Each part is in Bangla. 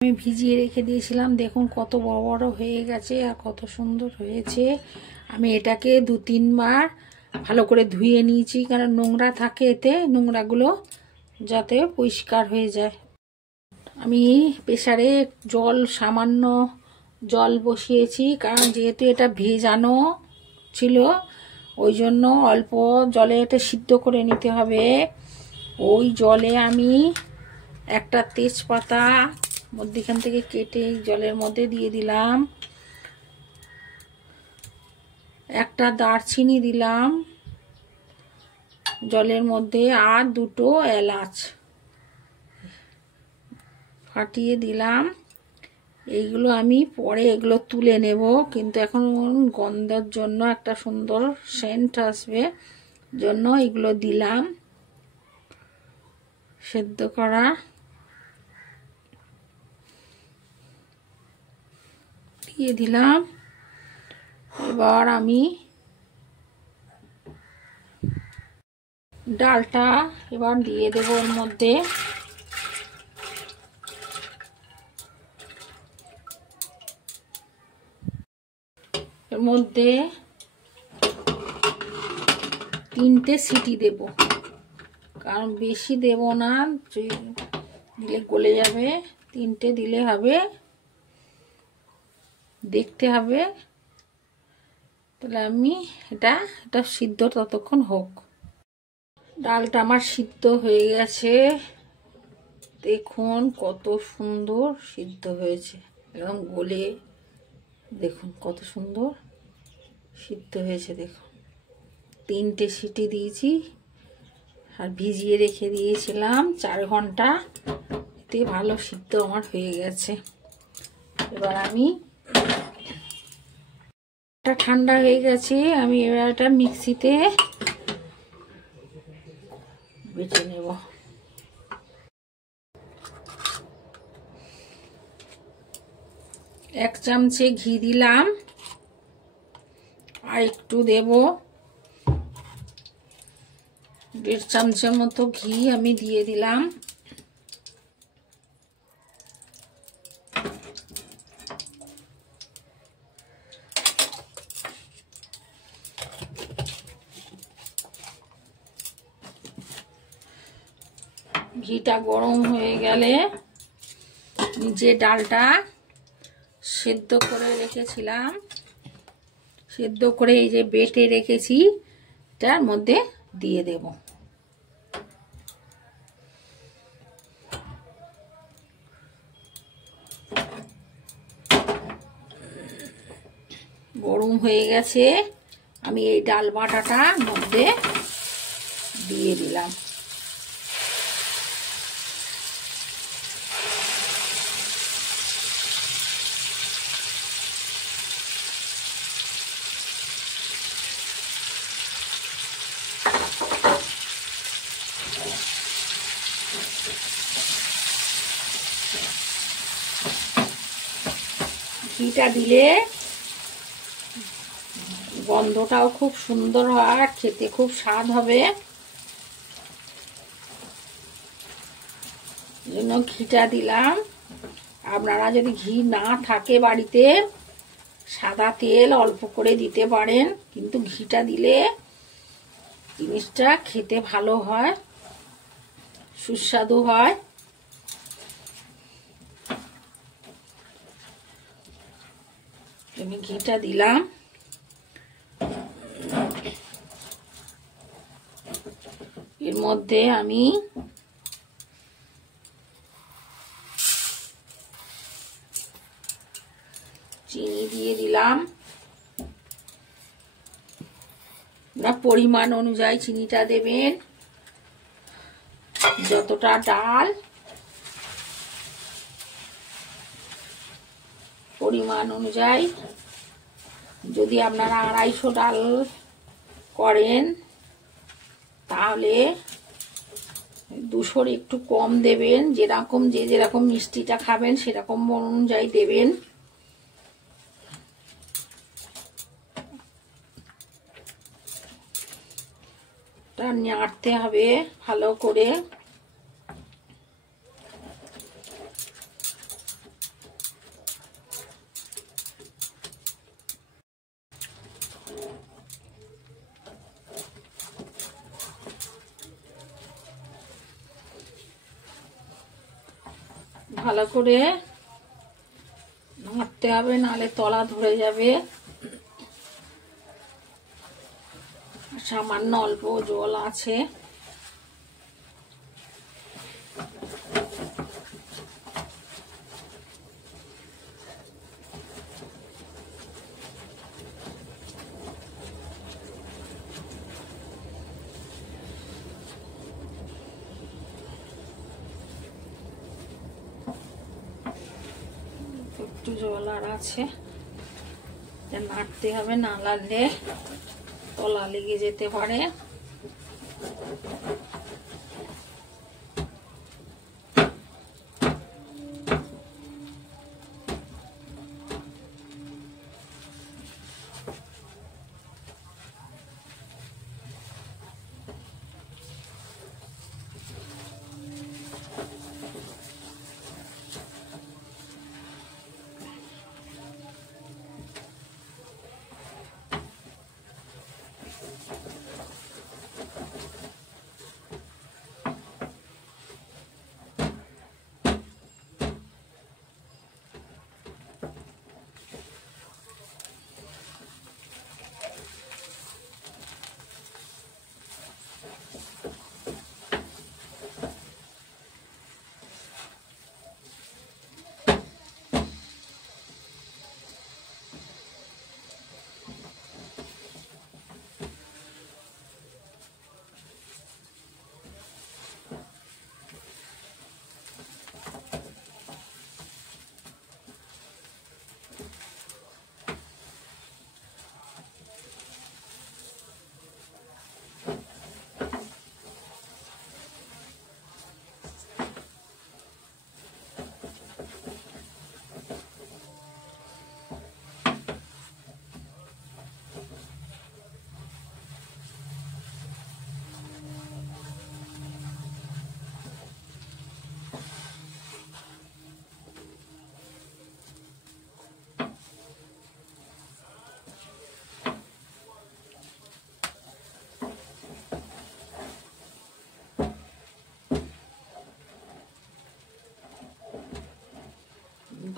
আমি ভিজিয়ে রেখে দিয়েছিলাম, দেখুন কত বড় বড় হয়ে গেছে আর কত সুন্দর হয়েছে। আমি এটাকে 2-3 বার ভালো করে ধুয়ে নিয়েছি, কারণ নোংরা থাকে এতে, নোংরাগুলো যাতে পরিষ্কার হয়ে যায়। আমি প্রেসারে সামান্য জল বসিয়েছি, কারণ যেহেতু এটা ভেজানো ছিল ওই জন্য অল্প জলে এটা সিদ্ধ করে নিতে হবে। ওই জলে আমি একটা তেজপাতা মধ্যখান থেকে কেটে জলের মধ্যে দিয়ে দিলাম, একটা দারচিনি দিলাম জলের মধ্যে, আর 2টো এলাচ ফাটিয়ে দিলাম। এইগুলো আমি পরে এগুলো তুলে নেব, কিন্তু এখন গন্ধের জন্য একটা সুন্দর সেন্ট আসবে জন্য এগুলো দিলাম। সেদ্ধ করা দিয়ে দিলাম। এবার আমি ডালটা এবার দিয়ে দেবো ওর মধ্যে। এর মধ্যে 3টে সিটি দেব, কারণ বেশি দেব না, দিলে গলে যাবে। 3টে দিলে হবে, দেখতে হবে। তাহলে আমি এটা সিদ্ধ ততক্ষণ হোক। ডালটা আমার সিদ্ধ হয়ে গেছে, দেখুন কত সুন্দর সিদ্ধ হয়েছে, একদম গলে দেখুন কত সুন্দর সিদ্ধ হয়েছে। দেখুন 3টে সিটি দিয়েছি, আর ভিজিয়ে রেখে দিয়েছিলাম 4 ঘন্টা, এতে ভালো সিদ্ধ আমার হয়ে গেছে। এবার আমি এটা ঠান্ডা হয়ে গেছে, আমি এবার এটা মিক্সিতে বেটে নেব। এক চামচে ঘি দিলাম, আর একটু দেব, 1.5 চামচের মতো ঘি আমি দিয়ে দিলাম। ঘিটা গরম হয়ে গেলে যে ডালটা সেদ্ধ করে রেখেছিলাম, সেদ্ধ করে এই যে বেটে রেখেছি, তার মধ্যে দিয়ে দেব। গরম হয়ে গেছে, আমি এই ডাল বাটাটা মধ্যে দিয়ে দিলাম। ঘিটা দিলে গন্ধটাও খুব সুন্দর হয়, খেতে খুব স্বাদ হবে, জন্য ঘিটা দিলাম। আপনারা যদি ঘি না থাকে বাড়িতে, সাদা তেল অল্প করে দিতে পারেন, কিন্তু ঘিটা দিলে জিনিসটা খেতে ভালো হয়, সুস্বাদু হয়। আমি ঘিটা দিলাম। এর মধ্যে আমি চিনি দিয়ে দিলাম, পরিমাণ অনুযায়ী চিনিটা দেবেন, যতটা ডাল পরিমাণ অনুযায়ী। যদি আপনারা 250 ডাল করেন তাহলে 200-র একটু কম দেবেন, যেরকম মিষ্টিটা খাবেন সেরকম অনুযায়ী দেবেন। এটা নাড়তে হবে ভালো করে। ভালো করে নাড়তে হবে, নাহলে তলা ধরে যাবে। সামান্য অল্প জল আছে। একটু জল আর আছে, নাড়তে হবে, না নাড়লে তলা লেগে যেতে পারে।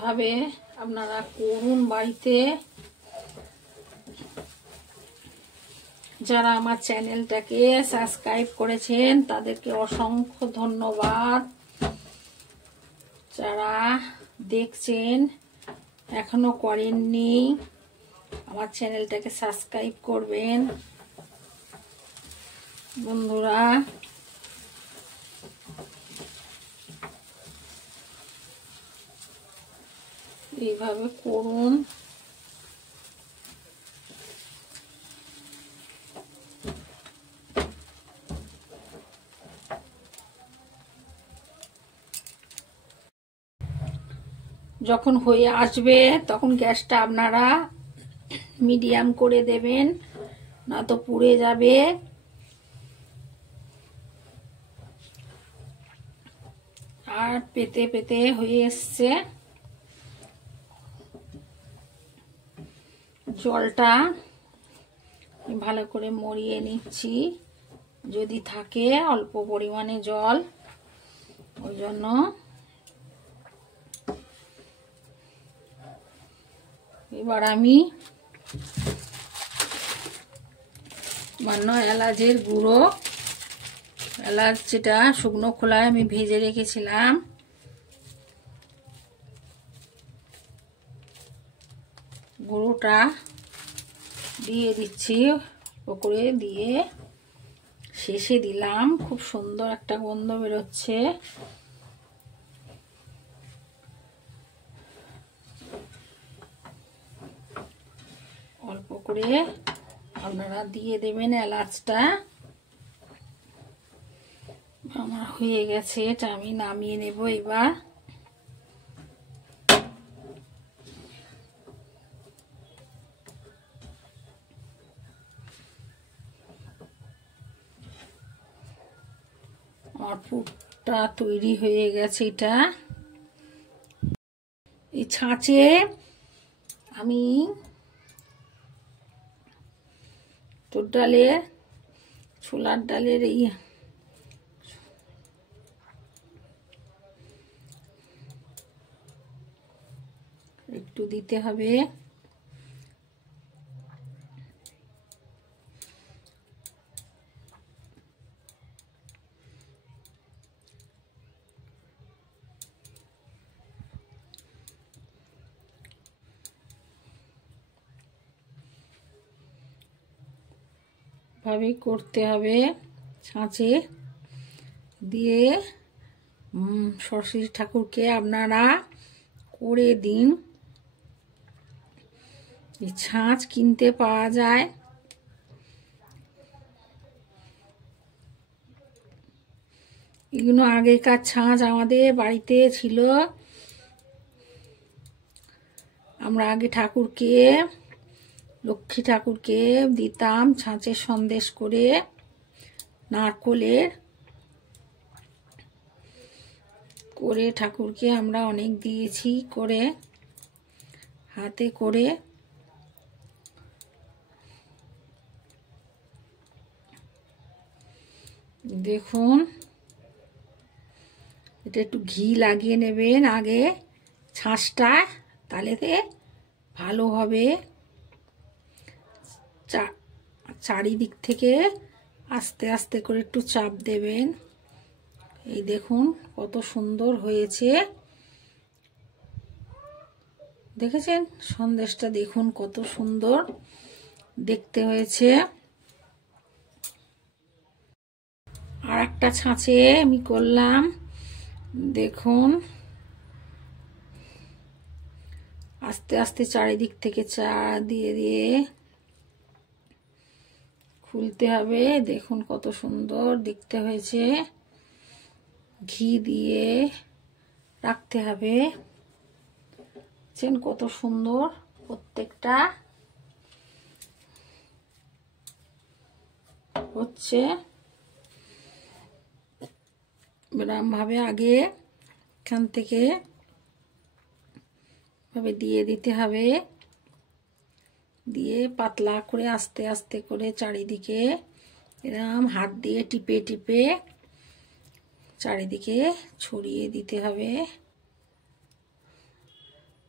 ভাবে আপনারা করুন বাড়িতে। যারা আমার চ্যানেলটাকে সাবস্ক্রাইব করেছেন তাদেরকে অসংখ্য ধন্যবাদ। যারা দেখছেন এখনো করেননি, আমার চ্যানেলটাকে সাবস্ক্রাইব করবেন বন্ধুরা। এইভাবে করুন। যখন হয়ে আসবে তখন গ্যাসটা আপনারা মিডিয়াম করে দেবেন, না তো পুড়ে যাবে। আর পেতে পেতে হয়ে এসছে। জলটা ভালো করে মরিয়ে নিচ্ছি, যদি থাকে অল্প পরিমাণে জল, ওই জন্য। এবার আমি সামান্য এলাচের গুঁড়ো, এলাচ যেটা শুকনো খোলায় আমি ভেজে রেখেছিলাম, গুঁড়োটা দিয়ে দিচ্ছি। করে দিয়ে শেষে দিলাম, খুব সুন্দর একটা গন্ধ বেরোচ্ছে। অল্প করে আপনারা দিয়ে দেবেন এলাচটা। আমার হয়ে গেছে, এটা আমি নামিয়ে নেব এবার। আমার পুরটা তৈরি হয়ে গেছে। এটা এই ছাঁচে আমি ডালের, ছোলার ডালের এই একটু দিতে হবে। ভাবে করতে হবে ছাঁচে দিয়ে। সরস্বতী ঠাকুরকে আপনারা করে দিন। ছাঁচ কিনতে পাওয়া যায়, এগুলো আগেকার ছাঁচ আমাদের বাড়িতে ছিল। আমরা আগে ঠাকুরকে, লক্ষ্মী ঠাকুরকে দিতাম ছাঁচের সন্দেশ করে, নারকোলের করে ঠাকুরকে আমরা অনেক দিয়েছি করে, হাতে করে। দেখুন, এটা একটু ঘি লাগিয়ে নেবেন আগে ছাঁচটা, তাহলেতে ভালো হবে। চারিদিক থেকে আস্তে আস্তে করে একটু চাপ দেবেন। এই দেখুন কত সুন্দর হয়েছে, দেখেছেন সন্দেশটা? দেখুন কত সুন্দর দেখতে হয়েছে। আর একটা ছাঁচে আমি করলাম, দেখুন আস্তে আস্তে চারিদিক থেকে চা দিয়ে দিয়ে খুলতে হবে। দেখুন কত সুন্দর দেখতে হয়েছে। ঘি দিয়ে রাখতে হবে। কত সুন্দর প্রত্যেকটা হচ্ছে। এরকম ভাবে আগে এখান থেকে ভাবে দিয়ে দিতে হবে, দিয়ে পাতলা করে আস্তে আস্তে করে চারিদিকে এরকম হাত দিয়ে টিপে টিপে চারিদিকে ছড়িয়ে দিতে হবে,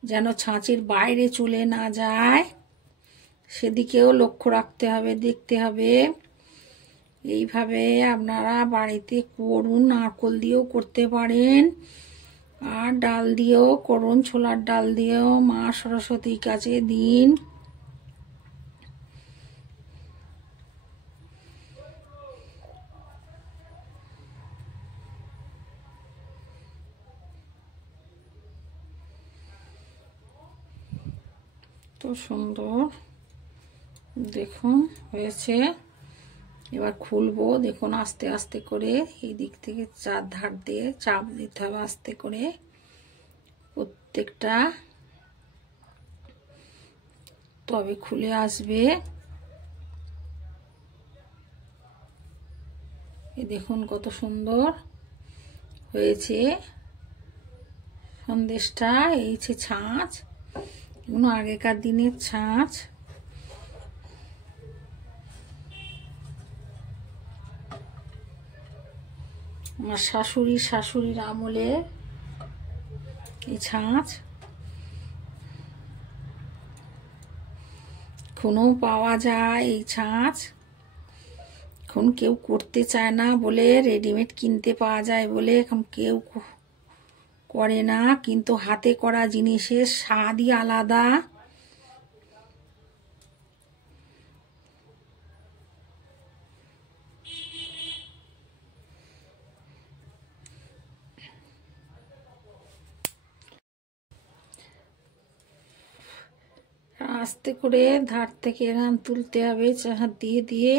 যেন ছাঁচের বাইরে চলে না যায়, সেদিকেও লক্ষ্য রাখতে হবে, দেখতে হবে। এইভাবে আপনারা বাড়িতে করুন। নারকোল দিয়েও করতে পারেন, আর ডাল দিয়েও করুন, ছোলার ডাল দিয়েও মা সরস্বতীর কাছে দিন। তো সুন্দর দেখুন হয়েছে। এবার খুলবো। দেখুন আস্তে আস্তে করে এই দিক থেকে চার ধার দিয়ে চাপ দিতে হবে আস্তে করে প্রত্যেকটা, তবে খুলে আসবে। এই দেখুন কত সুন্দর হয়েছে সন্দেশটা। এই যে ছাঁচ, এগুলো আগেকার দিনের ছাঁচ। আমার শাশুড়ির আমলে এই ছাঁচ, এখনো পাওয়া যায় এই ছাঁচ। এখন কেউ করতে চায় না বলে, রেডিমেড কিনতে পাওয়া যায় বলে এখন কেউ করে না, কিন্তু হাতে করা জিনিসের স্বাদই আলাদা। আস্তে করে ধার থেকে এরকম তুলতে হবে, হাত দিয়ে দিয়ে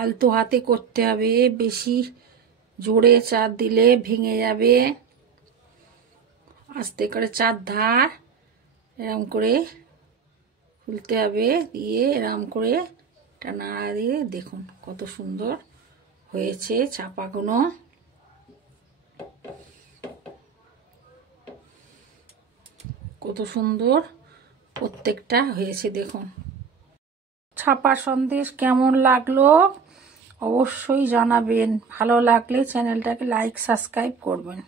আলতো হাতে করতে হবে। বেশি জোরে চাপ দিলে ভেঙে যাবে। আস্তে করে চার ধার এরকম করে খুলতে হবে, দিয়ে এরকম করে এটা নাড়া দিয়ে দেখুন কত সুন্দর হয়েছে চাপাগুলো। কত সুন্দর প্রত্যেকটা হয়েছে দেখুন। ছাপা সন্দেশ কেমন লাগলো অবশ্যই জানাবেন। ভালো লাগলে চ্যানেলটাকে লাইক সাবস্ক্রাইব করবেন।